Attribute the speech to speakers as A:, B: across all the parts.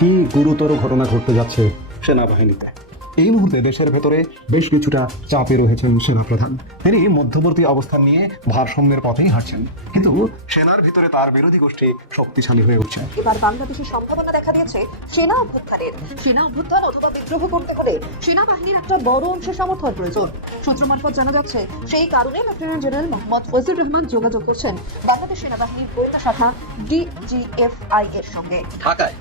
A: কি গুরুতর ঘটনা ঘটতে যাচ্ছে সেনাবাহিনীতে? এই মুহূর্তে দেশের ভেতরে বেশ কিছুটা চাপে রয়েছেন সেনাপ্রধান। তিনি মধ্যবর্তী অবস্থান নিয়ে ভারসাম্যের পথেই হাঁটছেন। কিন্তু সেনার ভিতরে তার বিরোধী গোষ্ঠী শক্তিশালী হয়ে উঠছে।
B: এবার বাংলাদেশের সম্ভাবনা দেখা দিয়েছে সেনা অভ্যুত্থানের। সেনা অভ্যুত্থান অথবা বিদ্রোহ করতে হলে সেনাবাহিনীর একটা বড় অংশের সমর্থন প্রয়োজন। সূত্র মারফত জানা যাচ্ছে সেই কারণে লেফটেন্যান্ট জেনারেল মোহাম্মদ ফজলুর রহমান যোগাযোগ করছেন বাংলাদেশ সেনাবাহিনীর গোয়েন্দা শাখা ডিজিএফআই এর সঙ্গে।
C: ঢাকায়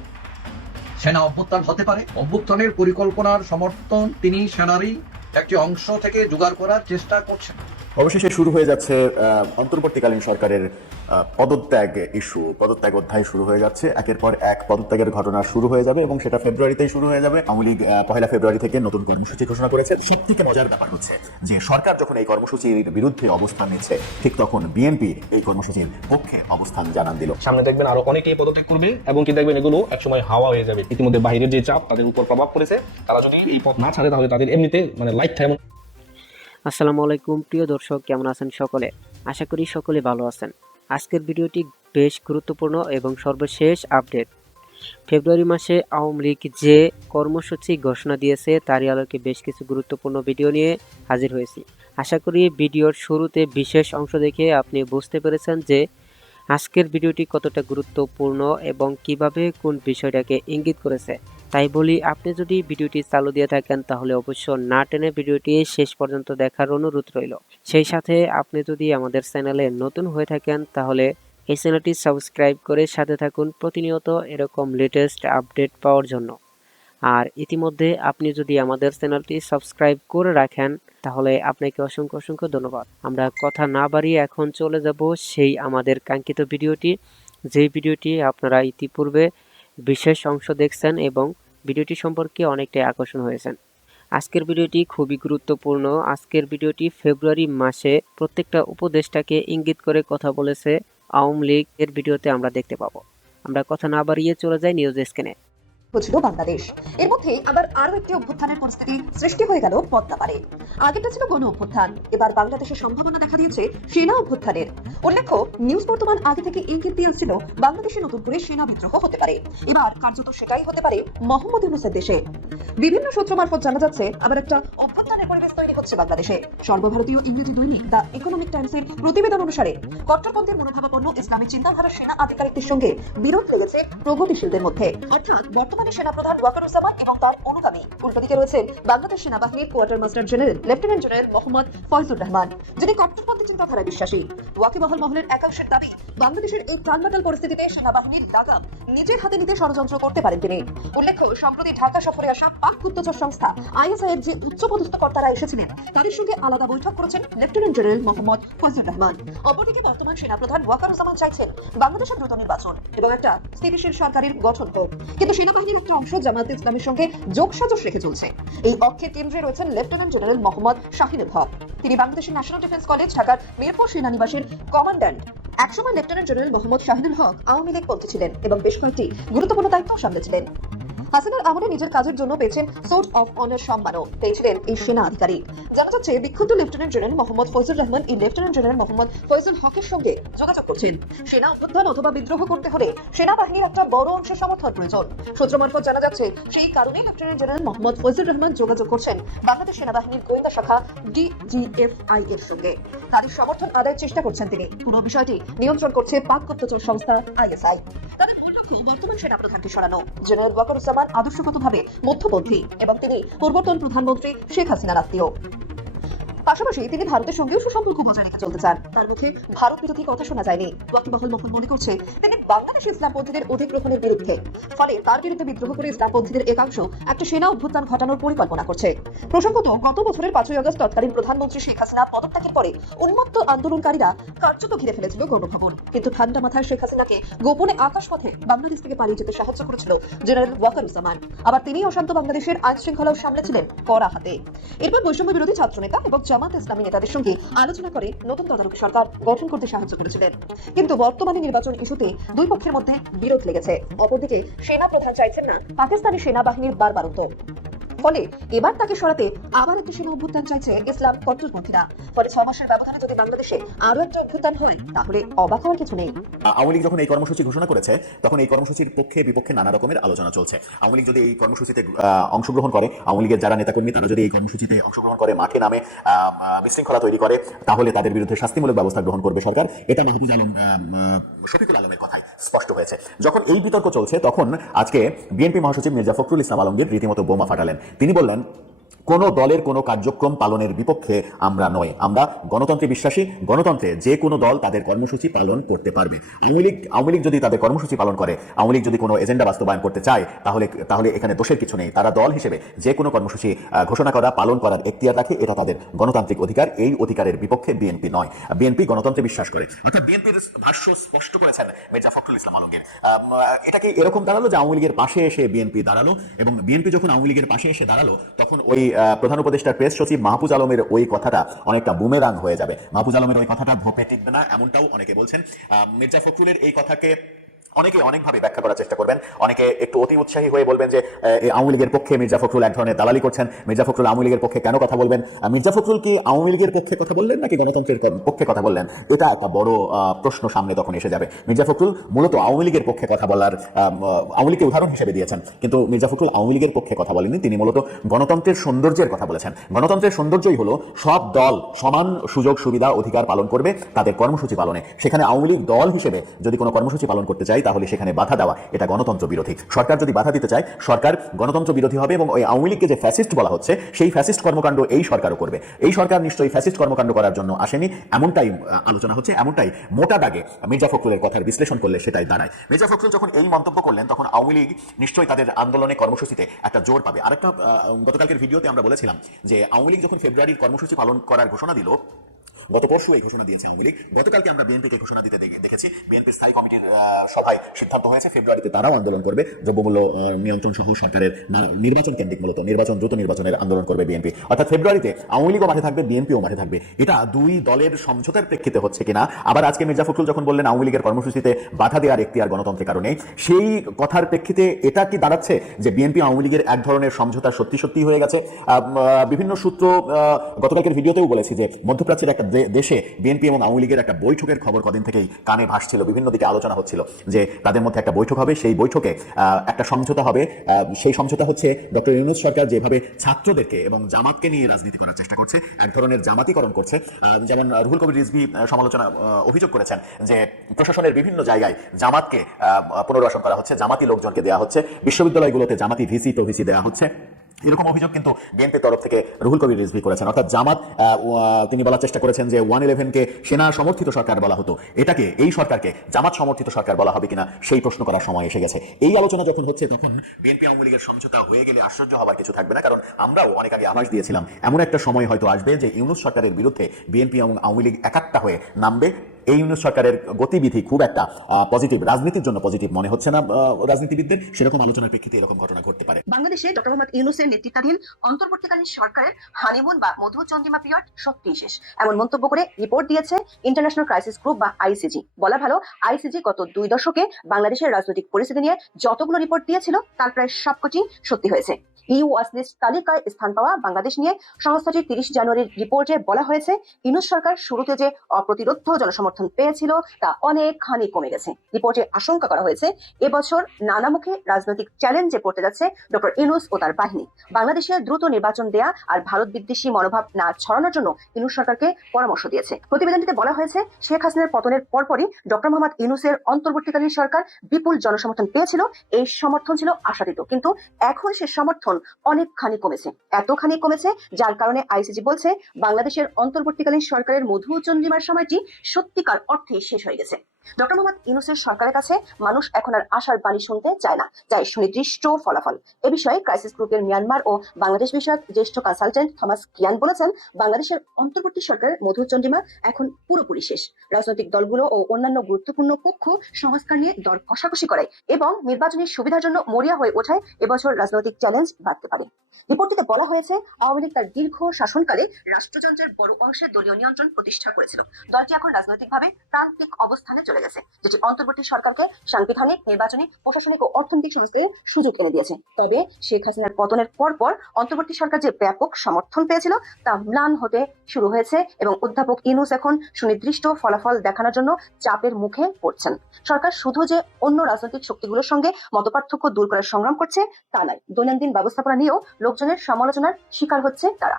C: সেনা অভ্যুত্থান হতে পারে। অভ্যুত্থানের পরিকল্পনার সমর্থন তিনি সেনারই একটি অংশ থেকে জোগাড় করার চেষ্টা করছেন।
D: অবশেষে শুরু হয়ে যাচ্ছে অন্তর্বর্তীকালীন সরকারের পদত্যাগ ইস্যু। পদত্যাগ অধ্যায় শুরু হয়ে যাচ্ছে। একের পর এক পদত্যাগের ঘটনা শুরু হয়ে যাবে এবং সেটা ফেব্রুয়ারিতেই শুরু হয়ে যাবে। আওয়ামী লীগ পহেলা ফেব্রুয়ারি থেকে নতুন কর্মসূচি ঘোষণা করেছে। সব থেকে মজার ব্যাপার হচ্ছে যে সরকার যখন এই কর্মসূচির বিরুদ্ধে অবস্থান নিচ্ছে, ঠিক তখন বিএনপি এই কর্মসূচির পক্ষে অবস্থান জানান দিল।
E: সামনে দেখবেন আরও অনেকেই পদত্যাগ করবে এবং কি দেখবেন এগুলো একসময় হাওয়া হয়ে যাবে। ইতিমধ্যে বাইরের যে চাপ, তাদের উপর প্রভাব পড়েছে। তারা যদি এই পথ না ছাড়ে, তাহলে তাদের এমনিতে মানে লাইফ টাইম
F: আসসালামু আলাইকুম, প্রিয় দর্শক, কেমন আছেন সকলে? আশা করি সকলে ভালো আছেন। আজকের ভিডিওটি বেশ গুরুত্বপূর্ণ এবং সর্বশেষ আপডেট। ফেব্রুয়ারি মাসে আওয়ামী লীগ যে কর্মসূচি ঘোষণা দিয়েছে, তারই আলোকে বেশ কিছু গুরুত্বপূর্ণ ভিডিও নিয়ে হাজির হয়েছি। আশা করি ভিডিওর শুরুতে বিশেষ অংশ দেখে আপনি বুঝতে পেরেছেন যে আজকের ভিডিওটি কতটা গুরুত্বপূর্ণ এবং কীভাবে কোন বিষয়টাকে ইঙ্গিত করেছে। তাই বলি, আপনি যদি ভিডিওটি চালু দিয়ে থাকেন, তাহলে অবশ্য না টেনে ভিডিওটি শেষ পর্যন্ত দেখার অনুরোধ রইল। সেই সাথে আপনি যদি আমাদের চ্যানেলে নতুন হয়ে থাকেন, তাহলে এই চ্যানেলটি সাবস্ক্রাইব করে সাথে থাকুন প্রতিনিয়ত এরকম লেটেস্ট আপডেট পাওয়ার জন্য। আর ইতিমধ্যে আপনি যদি আমাদের চ্যানেলটি সাবস্ক্রাইব করে রাখেন, তাহলে আপনাকে অসংখ্য অসংখ্য ধন্যবাদ। আমরা কথা না বাড়িয়ে এখন চলে যাব সেই আমাদের কাঙ্ক্ষিত ভিডিওটি। যেই ভিডিওটি আপনারা ইতিপূর্বে বিশেষ অংশ দেখছেন এবং ভিডিওটি সম্পর্কে অনেকটাই আকর্ষণ হয়েছেন। আজকের ভিডিওটি খুবই গুরুত্বপূর্ণ। আজকের ভিডিওটি ফেব্রুয়ারি মাসে প্রত্যেকটা উপদেষ্টাকে ইঙ্গিত করে কথা বলেছে আওয়ামী লীগ এর ভিডিওতে আমরা দেখতে পাবো। আমরা কথা না বাড়িয়ে চলে যাই নিউজ স্ক্রিনে
B: হচ্ছিল বাংলাদেশ। এর মধ্যে আবার আরও একটি অভ্যুত্থানের পরিস্থিতি সৃষ্টি হয়ে গেল পদ্মাপাড়ে আগেটা ছিল গণ অভ্যুত্থান, এবার বাংলাদেশের সম্ভাবনা দেখা দিয়েছে সেনা অভ্যুত্থানের। উল্লেখ্য, নিউজ বর্তমান আগে থেকে ইঙ্গিত দিয়ে আসছিল বাংলাদেশে নতুন করে সেনা বিদ্রোহ হতে পারে। এবার কার্যত সেটাই হতে পারে মোহাম্মদ ইউনুসের দেশে। বিভিন্ন সূত্র মারফত জানা যাচ্ছে, আবার একটা অভ্যুত্থানের পরিবেশ তৈরি হচ্ছে বাংলাদেশে। সর্বভারতীয় ইংরেজি দৈনিক দ্য ইকোনমিক টাইমসের প্রতিবেদন অনুসারে কট্টরপন্থীর মনোভাবাপন্ন ইসলামী চিন্তাধারার সেনা আধিকারিকদের সঙ্গে বিরোধ লেগেছে প্রগতিশীলদের মধ্যে। অর্থাৎ বর্তমানে সেনাপ্রধান ওয়াকারুজ্জামান এবং তার অনুগামী। উল্টো দিকে রয়েছেন বাংলাদেশ সেনাবাহিনীর quarter master general, lieutenant general Mohammad Faizur Rahman, যিনি কট্টরপন্থী চিন্তাধারায় বিশ্বাসী। ওয়াকিবহল মহলের একাংশের দাবি, বাংলাদেশের এই টালমাটাল পরিস্থিতিতে সেনাবাহিনীর লাগাম নিজের হাতে নিতে ষড়যন্ত্র করতে পারেন তিনি। উল্লেখ্য, সম্প্রতি ঢাকা সফরে আসা পাক গুপ্তচর সংস্থা আইএসআই এর যে উচ্চপদস্থ কর্তারা এসেছিলেন তাদের সঙ্গে আলাদা বৈঠক করেছেন লেফটেন্যান্ট জেনারেল মোহাম্মদ ফজলুর রহমান। অপরদিকে বর্তমান সেনাপ্রধান ওয়াকারুজ্জামান চাইছেন বাংলাদেশের দ্রুত নির্বাচন এবং একটা স্থিতিশীল সরকারের গঠন হোক। কিন্তু সেনাবাহিনীর একটা অংশ জামাত ইসলামের সঙ্গে যোগসাজশ রেখে চলছে। এই অক্ষের কেন্দ্রে রয়েছেন লেফটেন্যান্ট জেনারেল মোহাম্মদ শাহিনুল হক। তিনি বাংলাদেশের ন্যাশনাল ডিফেন্স কলেজ, ঢাকার মিরপুর সেনানিবাসের কমান্ড্যান্ট। একসময় লেফটেন্যান্ট জেনারেল মোহাম্মদ শাহিদুল হক আওয়ামী লীগ পন্থী ছিলেন এবং বেশ কয়েকটি গুরুত্বপূর্ণ দায়িত্ব সামলেছিলেন হাসিনার আমলে নিজের কাজের জন্য পেয়েছেন সোর্ট অফ অনার সম্মানও, পেয়েছিলেন এই সেনা আধিকারিক। জানা যাচ্ছে, বিক্ষুব্ধ লেফটেন্যান্ট জেনারেল মোহাম্মদ ফয়জুর রহমান এই লেফটেন্যান্ট জেনারেল মোহাম্মদ ফয়জুল হকের সঙ্গে যোগাযোগ করছেন। সেনা অভ্যুত্থান অথবা বিদ্রোহ করতে হলে সেনাবাহিনীর একটা বড় অংশের সমর্থন প্রয়োজন। সূত্র মারফত জানা যাচ্ছে, সেই কারণে লেফটেন্যান্ট জেনারেল মোহাম্মদ ফয়জুর রহমান যোগাযোগ করছেন বাংলাদেশ সেনাবাহিনীর গোয়েন্দা শাখা ডিজিএফআই এর সঙ্গে। তাদের সমর্থন আদায়ের চেষ্টা করছেন তিনি। পুরো বিষয়টি নিয়ন্ত্রণ করছে পাক গুপ্তচর সংস্থা আইএসআই। তাদের লক্ষ্য বর্তমান সেনাপ্রধানকে সরানো। জেনারেল ওয়াকারুজ্জামান আদর্শগতভাবে মধ্যপন্থী এবং তিনি পূর্বতন প্রধানমন্ত্রী শেখ হাসিনার আত্মীয়। পাশাপাশি তিনি ভারতের সঙ্গেও সুসম্পর্ক বজায় রেখে চলতে চান। তার মুখে ভারত বিরোধী কথা শোনা যায়নি। ওয়াকিবহল মহল মনে করছে, তিনি বাংলাদেশ ইসলামপন্থীদের অধিগ্রহণের বিরুদ্ধে। ফলে তার বিরুদ্ধে বিদ্রোহ করে ইসলামপন্থীদের একাংশ একটা সেনা অভ্যুত্থান ঘটানোর পরিকল্পনা করছে। প্রসঙ্গত, গত বছরের পাঁচই আগস্ট তৎকালীন প্রধানমন্ত্রী শেখ হাসিনা পদত্যাগের পরে উন্মত্ত আন্দোলনকারীরা কার্যত ঘিরে ফেলেছিল গণভবন। কিন্তু ঠান্ডা মাথায় শেখ হাসিনাকে গোপনে আকাশপথে বাংলাদেশ থেকে পালিয়ে যেতে সাহায্য করেছিল জেনারেল ওয়াকারুজ্জামান আবার তিনি অশান্ত বাংলাদেশের আইন শৃঙ্খলাও সামলেছিলেন কড়া হাতে। এরপর বৈষম্য বিরোধী ছাত্রনেতা এবং জামাত ইসলামী নেতাদের সঙ্গে আলোচনা করে নতুন তদারকি সরকার গঠন করতে সাহায্য করেছিলেন। কিন্তু বর্তমানে নির্বাচন ইস্যুতে দুই পক্ষের মধ্যে বিরোধ লেগেছে। অপরদিকে সেনা প্রধান চাইছেন না পাকিস্তানি সেনাবাহিনীর বারবারন্ত
G: ফলে এবার তাকে সরাতে আবার একটি সেনা অভ্যুত্থান চাইছে ইসলাম কট্টরপন্থীরা ফলে ছ মাসের ব্যবধানে যদি বাংলাদেশে আরও একটা অভ্যুত্থান হয়, তাহলে অবাক হওয়ার কিছু নেই।
D: আওয়ামী লীগ যখন এই কর্মসূচি ঘোষণা করেছে, তখন এই কর্মসূচির পক্ষে বিপক্ষে নানা রকমের আলোচনা চলছে। আওয়ামী লীগ যদি এই কর্মসূচিতে অংশগ্রহণ করে, আওয়ামী লীগের যারা নেতাকর্মী, তারা যদি এই কর্মসূচিতে অংশগ্রহণ করে, মাঠে নামে বিশৃঙ্খলা তৈরি করে, তাহলে তাদের বিরুদ্ধে শাস্তিমূলক ব্যবস্থা গ্রহণ করবে সরকার। এটা মাহবুজ আলম শফিকুল আলমের কথাই স্পষ্ট হয়েছে। যখন এই বিতর্ক চলছে, তখন আজকে বিএনপি মহাসচিব মির্জা ফখরুল ইসলাম আলমগীর রীতিমতো বোমা ফাটালেন। তিনি বললেন কোন দলের কোনো কার্যক্রম পালনের বিপক্ষে আমরা নয়। আমরা গণতন্ত্রে বিশ্বাসী গণতন্ত্রে যে কোনো দল তাদের কর্মসূচি পালন করতে পারবে। আওয়ামী লীগ আওয়ামী লীগ যদি তাদের কর্মসূচি পালন করে আওয়ামী লীগ যদি কোনো এজেন্ডা বাস্তবায়ন করতে চায় তাহলে তাহলে এখানে দোষের কিছু নেই। তারা দল হিসেবে যে কোনো কর্মসূচি ঘোষণা করা পালন করার এখতিয়ার রাখে এটা তাদের গণতান্ত্রিক অধিকার। এই অধিকারের বিপক্ষে বিএনপি নয়। বিএনপি গণতন্ত্রে বিশ্বাস করে। অর্থাৎ বিএনপির ভাষ্য স্পষ্ট করেছেন মির্জা ফখরুল ইসলাম আলমগীর। আম, আহ, এটা এরকম দাঁড়াল যে আওয়ামী লীগের পাশে এসে বিএনপি দাঁড়াল এবং বিএনপি যখন আওয়ামী লীগের পাশে এসে দাঁড়াল তখন ওই প্রধান উপদেষ্টার প্রেস সচিব মাহফুজ আলমের ওই কথাটা অনেকটা বুমেরাং হয়ে যাবে। মাহফুজ আলমের ওই কথাটা ভোপে টিকবে না, এমনটাও অনেকে বলছেন। মির্জা ফখরুলের এই কথাকে অনেকে অনেকভাবে ব্যাখ্যা করার চেষ্টা করবেন। অনেকে একটু অতি উৎসাহী হয়ে বলবেন যে আওয়ামী লীগের পক্ষে মির্জা ফখরুল এক ধরনের দালালি করছেন। মির্জা ফখরুল আওয়ামী লীগের পক্ষে কেন কথা বলবেন? মির্জা ফখরুল কি আওয়ামী লীগের পক্ষে কথা বললেন নাকি গণতন্ত্রের পক্ষে কথা বললেন? এটা একটা বড় প্রশ্ন সামনে তখন এসে যাবে। মির্জা ফখরুল মূলত আওয়ামী লীগের পক্ষে কথা বলার আওয়ামী লীগকে উদাহরণ হিসেবে দিয়েছেন। কিন্তু মির্জা ফখরুল আওয়ামী লীগের পক্ষে কথা বলেননি, তিনি মূলত গণতন্ত্রের সৌন্দর্যের কথা বলেছেন। গণতন্ত্রের সৌন্দর্যই হলো সব দল সমান সুযোগ সুবিধা অধিকার পালন করবে তাদের কর্মসূচি পালনে। সেখানে আওয়ামী লীগ দল হিসেবে যদি কোনো কর্মসূচি পালন করতে চায় তাহলে সেখানে বাধা দেওয়া, এটা গণতন্ত্র বিরোধী। সরকার যদি বাধা দিতে চায়, সরকার গণতন্ত্র বিরোধী হবে এবং ওই আওয়ামী লীগকে যে ফ্যাসিস্ট বলা হচ্ছে, সেই ফ্যাসিস্ট কর্মকাণ্ড এই সরকারও করবে। এই সরকার নিশ্চয়ই ফ্যাসিস্ট কর্মকাণ্ড করার জন্য আসেনি, এমনটাই আলোচনা হচ্ছে, এমনটাই মোটা দাগে মির্জা ফখরুলের কথার বিশ্লেষণ করলে সেটাই দাঁড়ায়। মির্জা ফখরুল যখন এই মন্তব্য করলেন, তখন আওয়ামী লীগ নিশ্চয়ই তাদের আন্দোলনে কর্মসূচিতে একটা জোর পাবে। আরেকটা গতকালকের ভিডিওতে আমরা বলেছিলাম যে আওয়ামী লীগ যখন ফেব্রুয়ারির কর্মসূচি পালন করার ঘোষণা দিল গত পরশু এই ঘোষণা দিয়েছে আওয়ামী লীগ। গতকালকে আমরা বিএনপিকে ঘোষণা দিতে দেখে- দেখেছি। বিএনপির স্থায়ী কমিটির সভায় সিদ্ধান্ত হয়েছে। ফেব্রুয়ারিতে তারাও আন্দোলন করবে। দ্রব্যমূল্য নিয়ন্ত্রণ সহ সরকারের নির্বাচন কেন্দ্রিক মূলত। নির্বাচন, দ্রুত নির্বাচনের আন্দোলন করবে বিএনপি। অর্থাৎ ফেব্রুয়ারিতে আওয়ামী লীগও মাঠে থাকবে, বিএনপিও মাঠে থাকবে। এটা দুই দলের সমঝোতার প্রেক্ষিতে হচ্ছে কিনা? আবার আজকে মির্জা ফখরুল যখন বললেন আওয়ামী লীগের কর্মসূচিতে বাধা দেওয়ার এখতিয়ার গণতন্ত্রের কারণে, সেই কথার প্রেক্ষিতে এটা কি দাঁড়াচ্ছে? যে বিএনপি আওয়ামী লীগের এক ধরনের সমঝোতা সত্যি সত্যি হয়ে গেছে। বিভিন্ন সূত্র গতকালকের ভিডিওতেও বলেছি যে মধ্যপ্রাচ্যের একটা দেশে বিএনপি এবং আওয়ামী লীগের একটা বৈঠকের খবর কদিন থেকেই কানে ভাসছিল, বিভিন্ন দিকে আলোচনা হচ্ছিল যে তাদের মধ্যে একটা বৈঠক হবে, সেই বৈঠকে একটা সমঝোতা হবে সেই সমঝোতা হচ্ছে ডক্টর ইউনুস সরকার যেভাবে ছাত্রদেরকে এবং জামাতকে নিয়ে রাজনীতি করার চেষ্টা করছে, এক ধরনের জামাতিকরণ করছে যেমন রুহুল কবির রিজভি সমালোচনা অভিযোগ করেছেন যে প্রশাসনের বিভিন্ন জায়গায় জামাতকে পুনর্বাসন করা হচ্ছে, জামাতি লোকজনকে দেওয়া হচ্ছে, বিশ্ববিদ্যালয়গুলোতে জামাতি ভিসি, প্রভিসি দেওয়া হচ্ছে। এরকম অভিযোগ কিন্তু বিএনপির তরফ থেকে রুহুল কবির রিজভি করেছেন। অর্থাৎ জামাত তিনি বলার চেষ্টা করেছেন যে ওয়ান ইলেভেনকে সেনা সমর্থিত সরকার বলা হতো। এটাকে, এই সরকারকে জামাত সমর্থিত সরকার বলা হবে কিনা, সেই প্রশ্ন করার সময় এসে গেছে। এই আলোচনা যখন হচ্ছে, তখন বিএনপি আওয়ামী লীগের সমঝোতা হয়ে গেলে আশ্চর্য হবার কিছু থাকবে না, কারণ আমরাও অনেক আগে আভাস দিয়েছিলাম। এমন একটা সময় হয়তো আসবে যে ইউনুস সরকারের বিরুদ্ধে বিএনপি এবং আওয়ামী লীগ একাত্তা হয়ে নামবে। এই ইউনুস সরকারের গতিবিধি খুব একটা পজিটিভ রাজনীতির জন্য পজিটিভ মনে হচ্ছে না রাজনীতিবিদদের। সেরকম আলোচনার প্রেক্ষিতে এরকম ঘটনা ঘটতে পারে।
G: বাংলাদেশে ডক্টর মোহাম্মদ ইউনুসের নেতৃত্বাধীন অন্তর্বর্তীকালীন সরকারের হানিমুন বা মধু চন্দ্রিমা পিরিয়ড সত্যিই শেষ। এমন মন্তব্য করে রিপোর্ট দিয়েছে ইন্টারন্যাশনাল ক্রাইসিস গ্রুপ বা আইসিজি। বলা ভালো, আইসিজি গত দুই দশকে বাংলাদেশের রাজনৈতিক পরিস্থিতি নিয়ে যতগুলো রিপোর্ট দিয়েছিল, তার প্রায় সবকটি সত্যি হয়েছে। তালিকায় স্থান পাওয়া বাংলাদেশ নিয়ে সংস্থাটির তিরিশ জানুয়ারির রিপোর্টে বলা হয়েছে সরকার শুরুতে যে অপ্রতিরোধ জনসমর্থন পেয়েছিল, তা অনেকখানি কমে গেছে। রিপোর্টে আশঙ্কা করা হয়েছে, এবছর নানামুখী রাজনৈতিক চ্যালেঞ্জে পড়তে যাচ্ছে ডক্টর ও তার বাহিনী। বাংলাদেশে দ্রুত নির্বাচন দেয়া আর ভারত বিদ্বেষী মনোভাব না ছড়ানোর জন্য ইউনুস সরকারকে পরামর্শ দিয়েছে। প্রতিবেদনটিতে বলা হয়েছে, শেখ হাসিনার পতনের পরপরই ডক্টর মোহাম্মদ ইউনুসের অন্তর্বর্তীকালীন সরকার বিপুল জনসমর্থন পেয়েছিল, এই সমর্থন ছিল আশাতীত। কিন্তু এখন সে সমর্থন অনেকখানি কমেছে, এতখানি কমেছে যার কারণে আইসিজি বলছে বাংলাদেশের অন্তর্বর্তীকালীন সরকারের মধু চন্দ্রিমার সময়টি সত্যিকার অর্থে শেষ হয়ে গেছে। ডক্টর মোহাম্মদ ইউনুসের সরকারের কাছে মানুষ এখন আর আশার বাণী শুনতে চায় না চাই সুনির্দিষ্ট ফলাফল। এ বিষয়ে ক্রাইসিস গ্রুপের মিয়ানমার ও বাংলাদেশ বিষয়ক জ্যেষ্ঠ কনসালটেন্ট থমাস কিয়ান বলেছেন, বাংলাদেশের অন্তর্বর্তী সরকারের মধু চন্দ্রিমা এখন পুরোপুরি শেষ। রাজনৈতিক দলগুলো ও অন্যান্য গুরুত্বপূর্ণ পক্ষ সংস্কার নিয়ে দর কষাকষি করে। এবং নির্বাচনী সুবিধার জন্য মরিয়া হয়ে ওঠায় এবছর রাজনৈতিক চ্যালেঞ্জ বাড়তে পারে। রিপোর্টটিতে বলা হয়েছে, আওয়ামী লীগ তার দীর্ঘ শাসনকালে রাষ্ট্রযন্ত্রের বড় অংশের দলীয় নিয়ন্ত্রণ প্রতিষ্ঠা করেছিল। দলটি এখন রাজনৈতিকভাবে প্রান্তিক অবস্থানে চলে চলে গেছে, যেটি অন্তর্বর্তী সরকারকে সাংবিধানিক, নির্বাচনী, প্রশাসনিক ও অর্থনৈতিক সংস্কারের সুযোগ এনে দিয়েছে। তবে শেখ হাসিনার পতনের পরপর অন্তর্বর্তী সরকার যে ব্যাপক সমর্থন পেয়েছিল, তা ম্লান হতে শুরু হয়েছে এবং অধ্যাপক ইনুস এখন সুনির্দিষ্ট ফলাফল দেখানোর জন্য চাপের মুখে পড়ছেন। সরকার শুধু যে অন্য রাজনৈতিক শক্তিগুলোর সঙ্গে মতপার্থক্য দূর করার সংগ্রাম করছে, তা নয়। দৈনন্দিন ব্যবস্থাপনা নিয়েও লোকজনের সমালোচনার শিকার হচ্ছে তারা।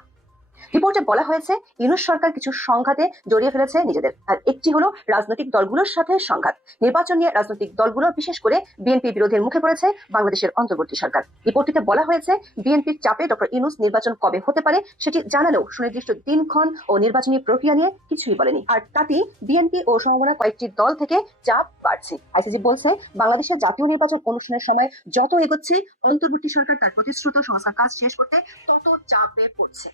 G: রিপোর্টে বলা হয়েছে, ইউনুস সরকার কিছু সংঘাতে জড়িয়ে ফেলেছে নিজেদের। আর একটি হলো রাজনৈতিক দলগুলোর সাথে সংঘাত। নির্বাচন নিয়ে রাজনৈতিক দলগুলো, বিশেষ করে বিএনপি বিরোধের মুখে পড়েছে বাংলাদেশের অন্তর্বর্তী সরকার। রিপোর্টটিতে বলা হয়েছে, বিএনপির চাপে ডক্টর ইউনুস নির্বাচন কবে হতে পারে সেটি জানালেও সুনির্দিষ্ট দিনক্ষণ ও নির্বাচনী প্রক্রিয়া নিয়ে কিছুই বলেনি। আর তাতেই বিএনপি ও সম্ভাবনা কয়েকটি দল থেকে চাপ বাড়ছে। আইসিজি বলছে বাংলাদেশের জাতীয় নির্বাচন অনুষ্ঠানের সময় যত এগোচ্ছে, অন্তর্বর্তী সরকার তার প্রতিশ্রুত সংস্কার কাজ শেষ করতে তত চাপে পড়ছে।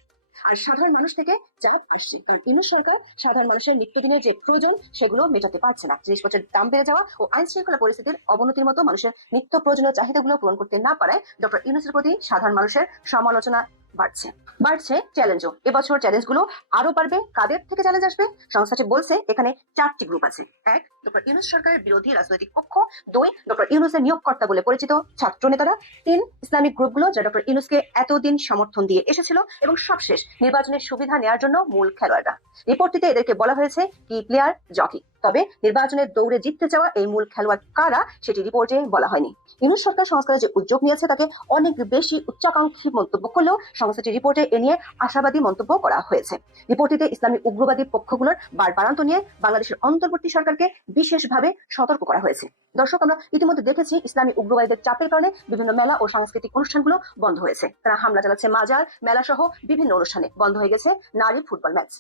G: আর সাধারণ মানুষ থেকে চাপ আসছে। কারণ ইউনুস সরকার সাধারণ মানুষের নিত্যদিনের যে প্রয়োজন, সেগুলো মেটাতে পারছে না। জিনিসপত্রের দাম বেড়ে যাওয়া ও আইন শৃঙ্খলা পরিস্থিতির অবনতির মতো মানুষের নিত্য প্রয়োজনীয় চাহিদাগুলো পূরণ করতে না পারায় ডক্টর ইউনুসের প্রতি সাধারণ মানুষের সমালোচনা বাড়ছে। বাড়ছে চ্যালেঞ্জও এবছর চ্যালেঞ্জগুলো আরও বাড়বে। কাদের থেকে চ্যালেঞ্জ আসবে? সংস্থাটি বলছে, এখানে চারটি গ্রুপ আছে। এক, ডক্টর ইউনুস সরকারের বিরোধী রাজনৈতিক পক্ষ। দুই, ডক্টর ইউনুসের নিয়োগকর্তা বলে পরিচিত ছাত্র নেতারা। তিন, ইসলামিক গ্রুপগুলো যা ডক্টর ইউনুসকে এতদিন সমর্থন দিয়ে এসেছিল এবং সবশেষ নির্বাচনের সুবিধা নেওয়ার জন্য মূল খেলোয়াড়রা। রিপোর্টটিতে এদেরকে বলা হয়েছে, কি প্লেয়ার জকি তবে নির্বাচনের দৌড়ে জিততে চাওয়া এই মূল খেলোয়াড় কারা সেটি রিপোর্টে বলা হয়নি। ইউনুস সরকার সংস্কারের যে উদ্যোগ নিয়েছে তাকে অনেক বেশি উচ্চাকাঙ্ক্ষী মন্তব্য করলেও সংস্থাটি রিপোর্টে এ নিয়ে আশাবাদী মন্তব্য করা হয়েছে। রিপোর্টটিতে ইসলামী উগ্রবাদী পক্ষগুলোর বাড়বাড়ান্ত নিয়ে বাংলাদেশের অন্তর্বর্তী সরকারকে বিশেষভাবে সতর্ক করা হয়েছে। দর্শক, আমরা ইতিমধ্যে দেখেছি ইসলামী উগ্রবাদীদের চাপের কারণে বিভিন্ন মেলা ও সাংস্কৃতিক অনুষ্ঠানগুলো বন্ধ হয়েছে। তারা হামলা চালাচ্ছে মাজার মেলা সহ বিভিন্ন অনুষ্ঠানে বন্ধ হয়ে গেছে নারী ফুটবল ম্যাচ।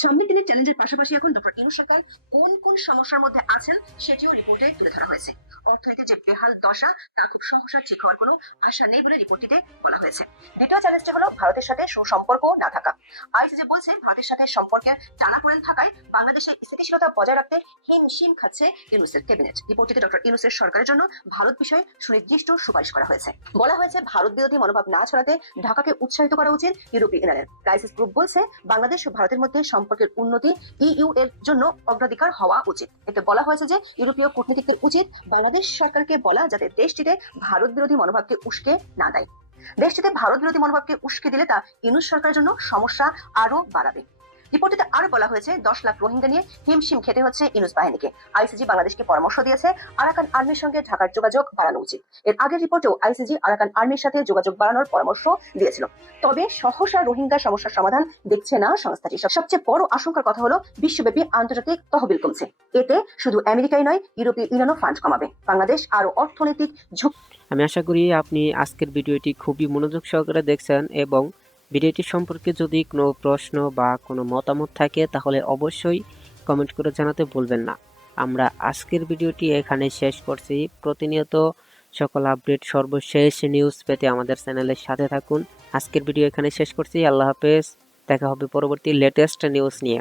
G: সামনের দিনের চ্যালেঞ্জের পাশাপাশি এখন ডক্টর ইনু সরকার কোন কোন সমস্যার মধ্যে আছেন সেটিও রিপোর্টে তুলে ধরা হয়েছে। অর্থনীতির যে বেহাল দশা, তা খুব সহসা ঠিক হওয়ার কোনো আশা নেই বলে রিপোর্টটিতে বলা হয়েছে। দ্বিতীয় চ্যালেঞ্জটি হলো ভারতের সাথে সুসম্পর্ক না থাকা। আইসিজে বলছে, ভারতের সাথে সম্পর্কের টানাপোড়েন থাকায় বাংলাদেশে স্থিতিশীলতা বজায় রাখতে হিমশিম খাচ্ছে ইউনুসের ক্যাবিনেট রিপোর্টটিতে ডক্টর ইউনুসের সরকারের জন্য ভারত বিষয়ে সুনির্দিষ্ট সুপারিশ করা হয়েছে। বলা হয়েছে, ভারত বিরোধী মনোভাব না ছড়াতে ঢাকাকে উৎসাহিত করা উচিত ইউরোপীয় ইউনিয়নের ক্রাইসিস গ্রুপ বলছে, বাংলাদেশ ও ভারতের মধ্যে সম্পর্কের উন্নতি ইউ এর জন্য অগ্রাধিকার হওয়া উচিত। এতে বলা হয়েছে যে, ইউরোপীয় কূটনীতিকদের উচিত বাংলাদেশ সরকারকে বলা যাতে দেশটিতে ভারত বিরোধী মনোভাবকে উস্কে না দেয়। দেশটিতে ভারত বিরোধী মনোভাবকে উস্কে দিলে তা ইউনুস সরকারের জন্য সমস্যা আরও বাড়াবে। রিপোর্টটিতে আরও বলা হয়েছে, দশ লাখ রোহিঙ্গা নিয়ে হিমশিম খেতে হচ্ছে ইনুস বাহিনীকে। আইসিজি বাংলাদেশকে পরামর্শ দিয়েছে, আরাকান আর্মির সঙ্গে ঢাকার যোগাযোগ বাড়ানো উচিত। এর আগের রিপোর্টেও আইসিজি আরাকান আর্মির সাথে যোগাযোগ বাড়ানোর পরামর্শ দিয়েছিল। তবে সহসা রোহিঙ্গা সমস্যার সমাধান দেখছে না সংস্থাটি। সবচেয়ে বড় আশঙ্কার কথা হলো বিশ্বব্যাপী আন্তর্জাতিক তহবিল কমছে। এতে শুধু আমেরিকাই নয়, ইউরোপীয় ইউনিয়নও ফান্ড কমাবে। বাংলাদেশ আরও অর্থনৈতিক ঝুঁকি
F: আমি আশা করি আপনি আজকের ভিডিওটি খুবই মনোযোগ সহকারে দেখছেন এবং ভিডিওটি সম্পর্কে যদি কোনো প্রশ্ন বা কোনো মতামত থাকে, তাহলে অবশ্যই কমেন্ট করে জানাতে ভুলবেন না। আমরা আজকের ভিডিওটি এখানে শেষ করছি। প্রতিনিয়ত সকল আপডেট, সর্বশেষ নিউজ পেতে আমাদের চ্যানেলের সাথে থাকুন। আজকের ভিডিও এখানে শেষ করছি। আল্লাহ হাফেজ। দেখা হবে পরবর্তী লেটেস্ট নিউজ নিয়ে।